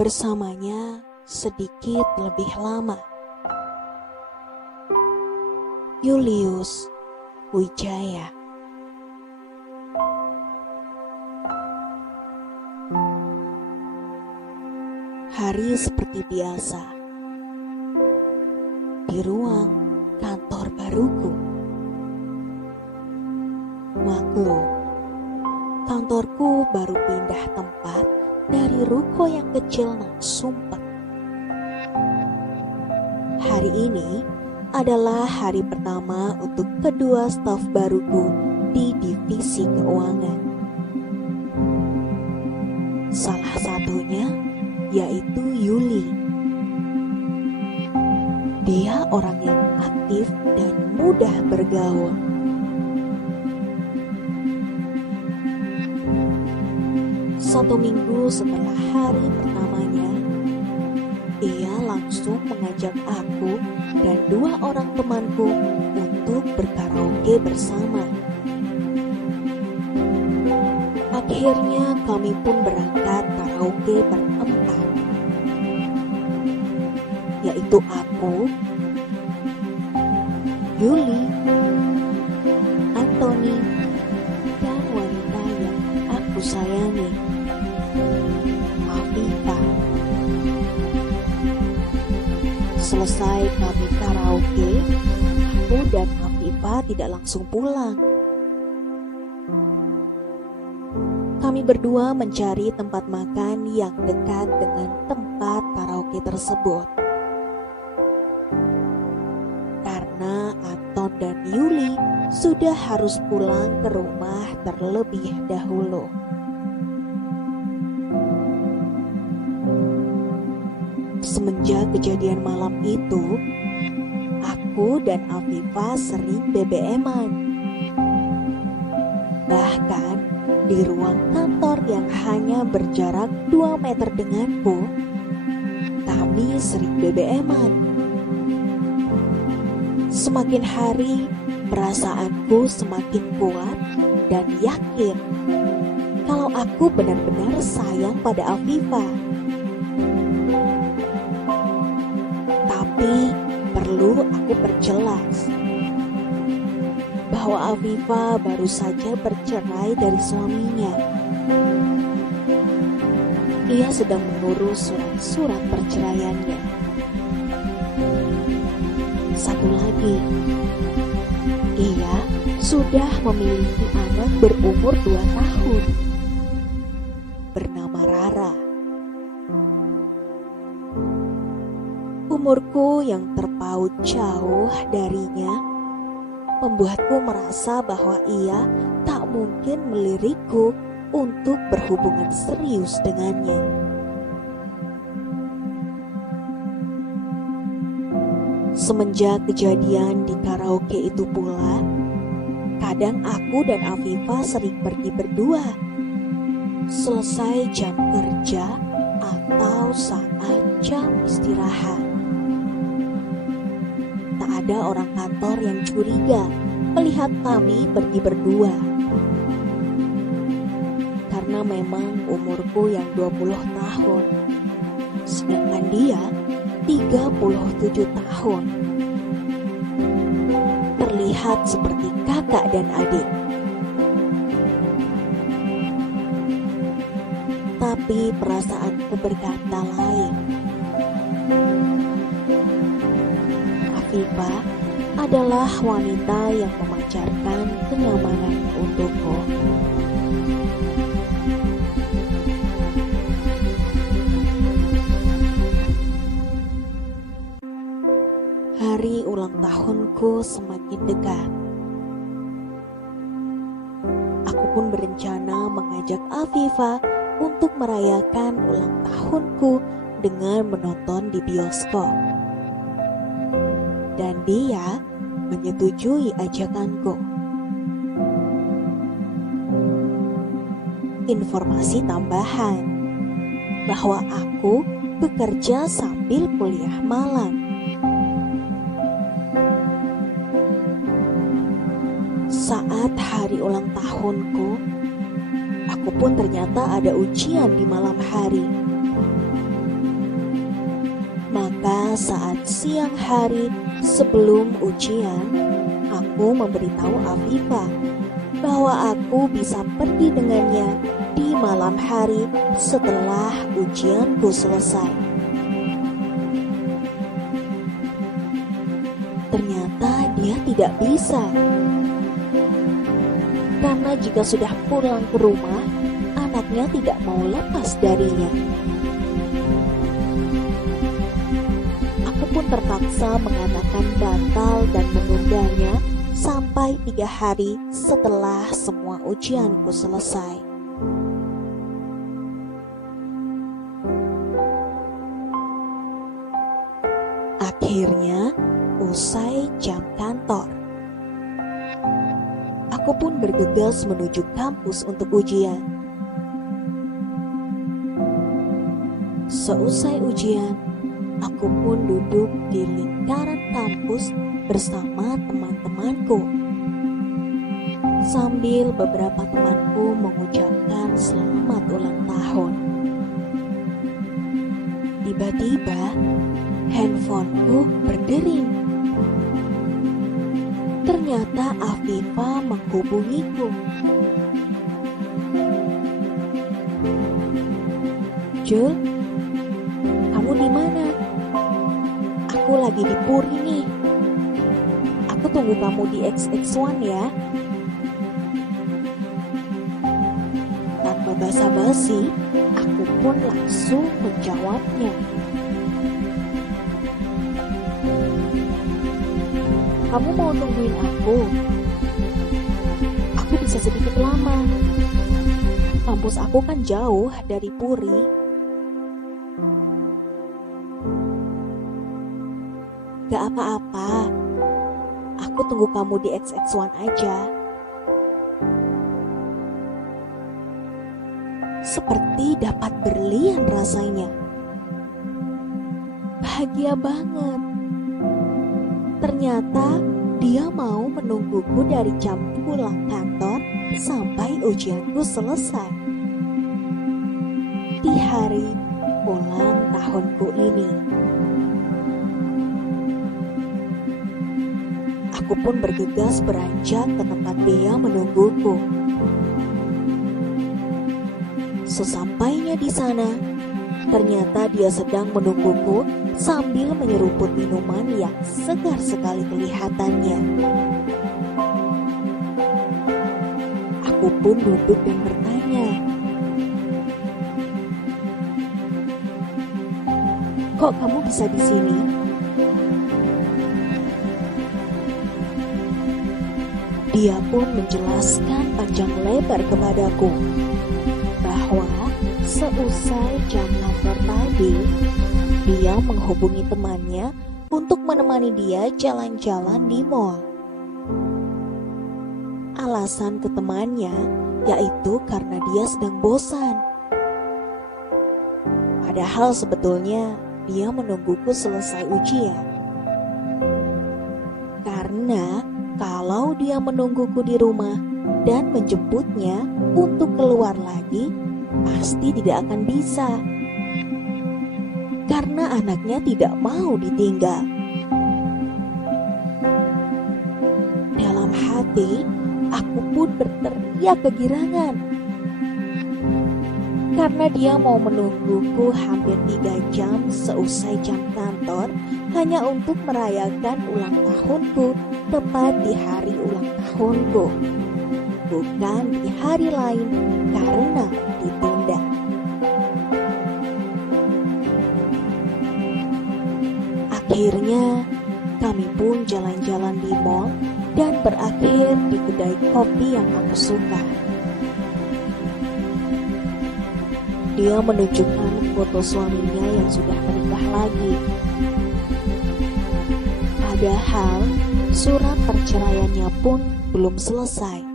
bersamanya sedikit lebih lama. Julius Wijaya. Hari seperti biasa di ruang kantor baruku. Maklum, kantorku baru pindah tempat dari ruko yang kecil nan sumpek. Hari ini adalah hari pertama untuk kedua staf baruku di divisi keuangan. Salah satunya yaitu Yuli. Dia orang yang aktif dan mudah bergaul. Satu minggu setelah hari pertamanya, dia langsung mengajak aku dan dua orang temanku untuk berkaraoke bersama. Akhirnya kami pun berangkat karaoke berempat, yaitu aku, Yuli, Anthony, dan wanita yang aku sayangi, Afifa. Selesai kami karaoke, aku dan Afifa tidak langsung pulang. Kami berdua mencari tempat makan yang dekat dengan tempat karaoke tersebut. Karena Anton dan Yuli sudah harus pulang ke rumah terlebih dahulu. Semenjak kejadian malam itu, aku dan Afifa sering BBM-an. Bahkan di ruang kantor yang hanya berjarak 2 meter denganku, kami sering BBM-an. Semakin hari, perasaanku semakin kuat dan yakin kalau aku benar-benar sayang pada Afifa. Tapi perlu aku perjelas bahwa Afifa baru saja bercerai dari suaminya. Ia sedang mengurus surat-surat perceraiannya. Satu lagi, ia sudah memiliki anak berumur 2 tahun bernama Rara. Umurku yang terpaut jauh darinya membuatku merasa bahwa ia tak mungkin melirikku untuk berhubungan serius dengannya. Semenjak kejadian di karaoke itu pula, kadang aku dan Afifa sering pergi berdua selesai jam kerja atau saat jam istirahat. Tak ada orang kantor yang curiga melihat kami pergi berdua. Karena memang umurku yang 20 tahun, sedangkan dia 37 tahun. Terlihat seperti kakak dan adik. Tapi perasaanku berkata lain. Afifa adalah wanita yang memancarkan kenyamanan untukku. Hari ulang tahunku semakin dekat. Aku pun berencana mengajak Afifa untuk merayakan ulang tahunku dengan menonton di bioskop. Dan dia menyetujui ajakanku. Informasi tambahan bahwa aku bekerja sambil kuliah malam. Saat hari ulang tahunku, aku pun ternyata ada ujian di malam hari. Pada saat siang hari sebelum ujian, aku memberitahu Afifa bahwa aku bisa pergi dengannya di malam hari setelah ujianku selesai. Ternyata dia tidak bisa. Karena jika sudah pulang ke rumah, anaknya tidak mau lepas darinya. Aku pun terpaksa mengatakan batal dan menundanya sampai 3 hari setelah semua ujianku selesai. Akhirnya, usai jam kantor, aku pun bergegas menuju kampus untuk ujian. Seusai ujian, aku pun duduk di lingkaran kampus bersama teman-temanku, sambil beberapa temanku mengucapkan selamat ulang tahun. Tiba-tiba handphoneku berdering. Ternyata Afifa menghubungiku. "Jul, kamu di mana? Aku lagi di Puri nih. Aku tunggu kamu di XX1 ya." Tanpa basa-basi, aku pun langsung menjawabnya. "Kamu mau tungguin aku? Aku bisa sedikit lama. Kampus aku kan jauh dari Puri." "Gak apa-apa. Aku tunggu kamu di XX1 aja." Seperti dapat berlian rasanya. Bahagia banget. Ternyata dia mau menungguku dari jam pulang kantor sampai ujianku selesai. Di hari ulang tahunku ini, aku pun bergegas beranjak ke tempat dia menungguku. Sesampainya di sana, ternyata dia sedang menungguku sambil menyeruput minuman yang segar sekali kelihatannya. Aku pun duduk dan bertanya, "Kok kamu bisa di sini?" Dia pun menjelaskan panjang lebar kepadaku bahwa seusai jam kantor tadi, dia menghubungi temannya untuk menemani dia jalan-jalan di mall. Alasan ke temannya yaitu karena dia sedang bosan. Padahal sebetulnya dia menungguku selesai ujian. Karena kalau dia menungguku di rumah dan menjemputnya untuk keluar lagi, pasti tidak akan bisa. Karena anaknya tidak mau ditinggal. Dalam hati, aku pun berteriak kegirangan. Karena dia mau menungguku hampir 3 jam seusai jam kantor hanya untuk merayakan ulang tahunku tepat di hari ulang tahunku. Bukan di hari lain karena ditunda. Akhirnya kami pun jalan-jalan di mall dan berakhir di kedai kopi yang aku suka. Dia menunjukkan foto suaminya yang sudah menikah lagi. Padahal surat perceraiannya pun belum selesai.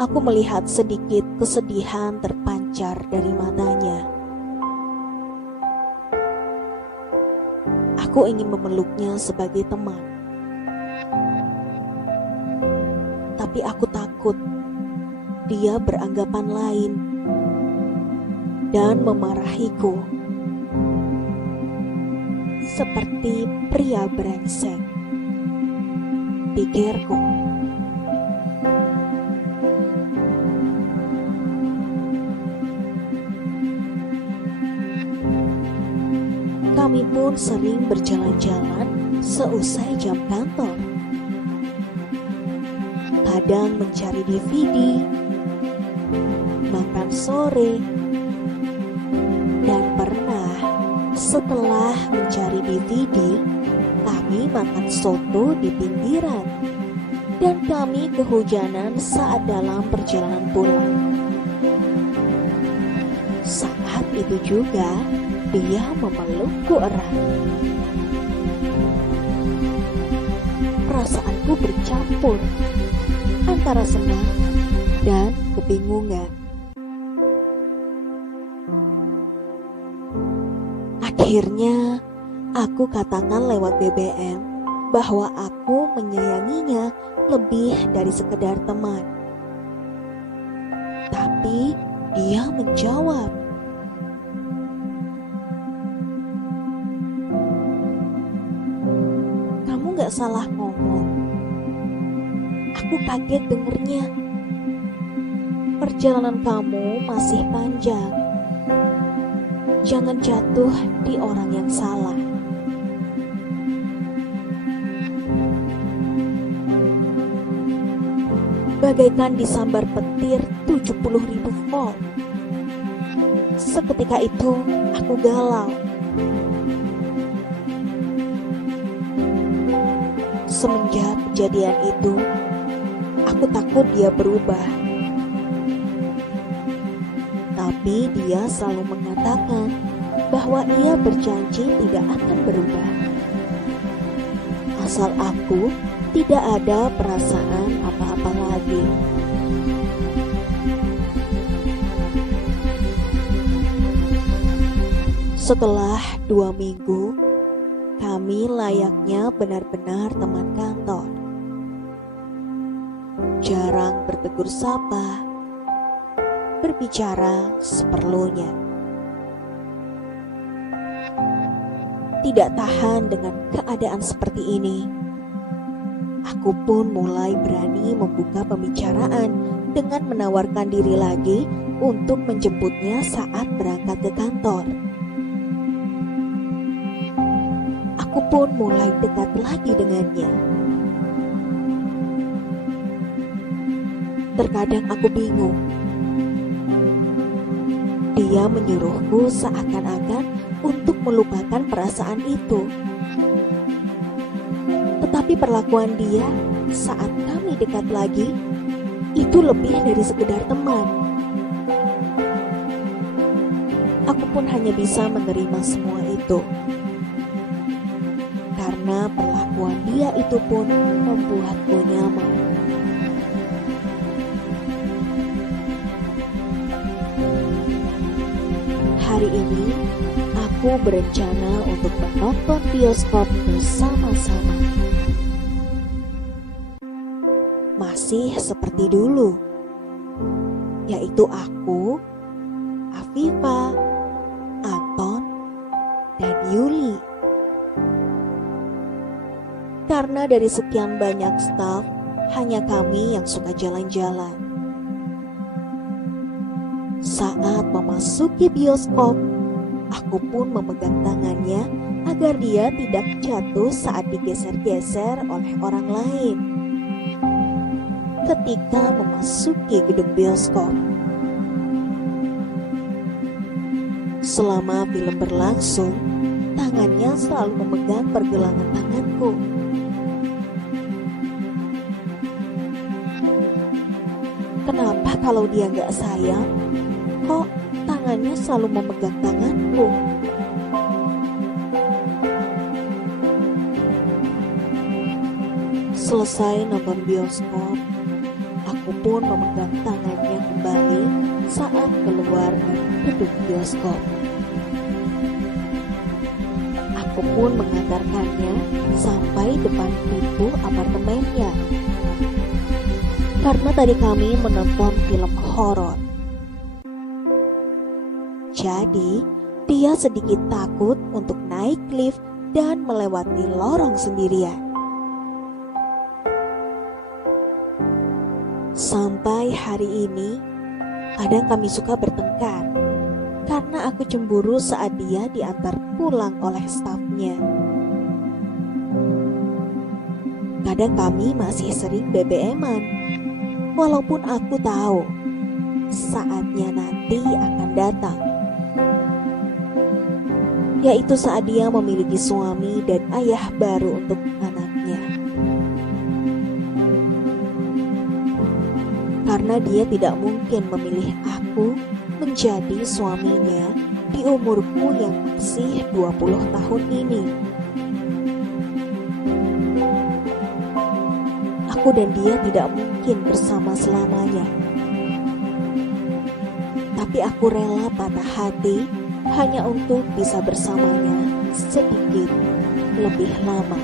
Aku melihat sedikit kesedihan terpancar dari matanya. Aku ingin memeluknya sebagai teman. Tapi aku takut dia beranggapan lain dan memarahiku. seperti pria brengsek, pikirku. Kami pun sering berjalan-jalan seusai jam kantor. Kadang mencari DVD, makan sore, dan pernah setelah mencari DVD, kami makan soto di pinggiran, dan kami kehujanan saat dalam perjalanan pulang. Saat itu juga dia memelukku erat. Perasaanku bercampur antara senang dan kebingungan. Akhirnya, aku katakan lewat BBM bahwa aku menyayanginya lebih dari sekedar teman. Tapi dia menjawab, "Kamu gak salah ngomong." Aku kaget dengernya. Perjalanan kamu masih panjang. Jangan jatuh di orang yang salah. Bagaikan disambar petir 70.000 volt. Seketika itu aku galau. Semenjak kejadian itu, aku takut dia berubah. Tapi dia selalu mengatakan bahwa ia berjanji tidak akan berubah. Asal aku tidak ada perasaan apa-apa lagi. Setelah 2 minggu, kami layaknya benar-benar teman kantor. Jarang bertegur sapa, berbicara seperlunya. Tidak tahan dengan keadaan seperti ini, aku pun mulai berani membuka pembicaraan dengan menawarkan diri lagi untuk menjemputnya saat berangkat ke kantor. Aku pun mulai dekat lagi dengannya. Terkadang aku bingung. Dia menyuruhku seakan-akan untuk melupakan perasaan itu. Tetapi perlakuan dia saat kami dekat lagi, itu lebih dari sekedar teman. Aku pun hanya bisa menerima semua itu. Karena perlakuan dia itu pun membuatku nyaman. Hari ini, aku berencana untuk menonton bioskop bersama-sama. Masih seperti dulu, yaitu aku, Afifa, Anton, dan Yuli. Karena dari sekian banyak staf, hanya kami yang suka jalan-jalan. Saat memasuki bioskop, aku pun memegang tangannya agar dia tidak jatuh saat digeser-geser oleh orang lain. Ketika memasuki gedung bioskop, selama film berlangsung, tangannya selalu memegang pergelangan tanganku. Kenapa kalau dia gak sayang, kok tangannya selalu memegang tanganku? Selesai nonton bioskop, aku pun memegang tangannya kembali saat keluar dari gedung bioskop. Aku pun mengantarkannya sampai depan pintu apartemennya. Karena tadi kami menonton film horor. Jadi, dia sedikit takut untuk naik lift dan melewati lorong sendirian. Sampai hari ini, kadang kami suka bertengkar karena aku cemburu saat dia diantar pulang oleh stafnya. Kadang kami masih sering BBM-an, walaupun aku tahu saatnya nanti akan datang, yaitu saat dia memiliki suami dan ayah baru untuk anaknya. Karena dia tidak mungkin memilih aku menjadi suaminya di umurku yang masih 20 tahun ini. Aku dan dia tidak mungkin bersama selamanya. Tapi aku rela patah hati hanya untuk bisa bersamanya sedikit lebih lama.